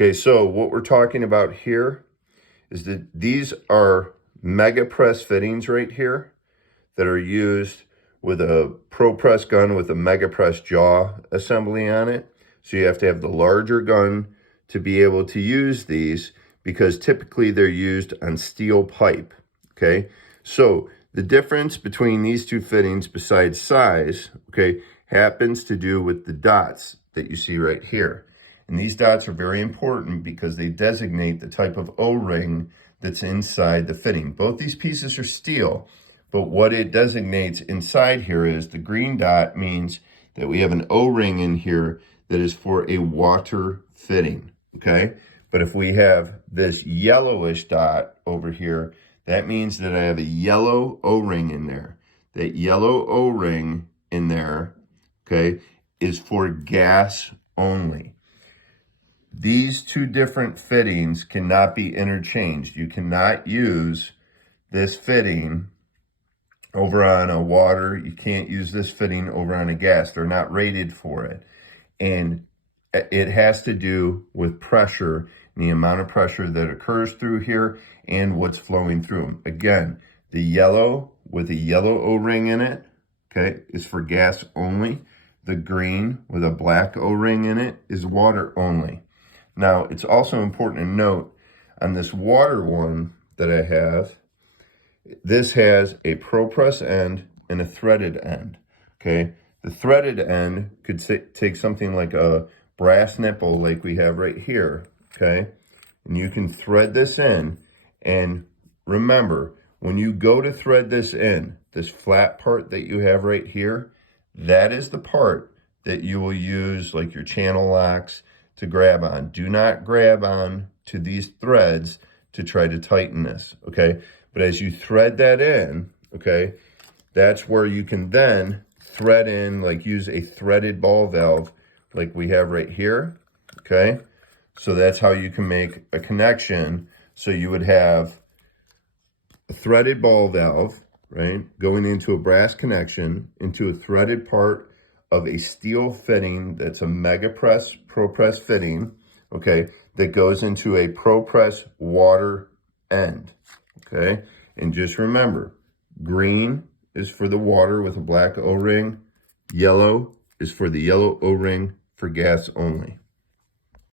Okay, so what we're talking about here is that these are mega press fittings right here that are used with a pro press gun with a mega press jaw assembly on it. So you have to have the larger gun to be able to use these, because typically they're used on steel pipe. Okay, so the difference between these two fittings, besides size, okay, happens to do with the dots that you see right here. And these dots are very important because they designate the type of O-ring that's inside the fitting. Both these pieces are steel, but what it designates inside here is the green dot means that we have an O-ring in here that is for a water fitting, okay? But if we have this yellowish dot over here, that means that I have a yellow O-ring in there. That yellow O-ring in there, okay, is for gas only. These two different fittings cannot be interchanged. You cannot use this fitting over on a water. You can't use this fitting over on a gas. They're not rated for it. And it has to do with pressure and the amount of pressure that occurs through here and what's flowing through them. Again, the yellow with a yellow O-ring in it, okay, is for gas only. The green with a black O-ring in it is water only. Now, it's also important to note on this water one that I have, this has a pro press end and a threaded end, okay? The threaded end could take something like a brass nipple like we have right here, okay? And you can thread this in, and remember, when you go to thread this in, this flat part that you have right here, that is the part that you will use like your channel locks to grab on. Do not grab on to these threads to try to tighten this, okay? But as you thread that in, okay, that's where you can then thread in, like use a threaded ball valve like we have right here, okay? So that's how you can make a connection. So you would have a threaded ball valve, right, going into a brass connection, into a threaded part of a steel fitting that's a mega press, pro press fitting, okay, that goes into a pro press water end, okay? And just remember, green is for the water with a black O-ring, yellow is for the yellow O-ring for gas only.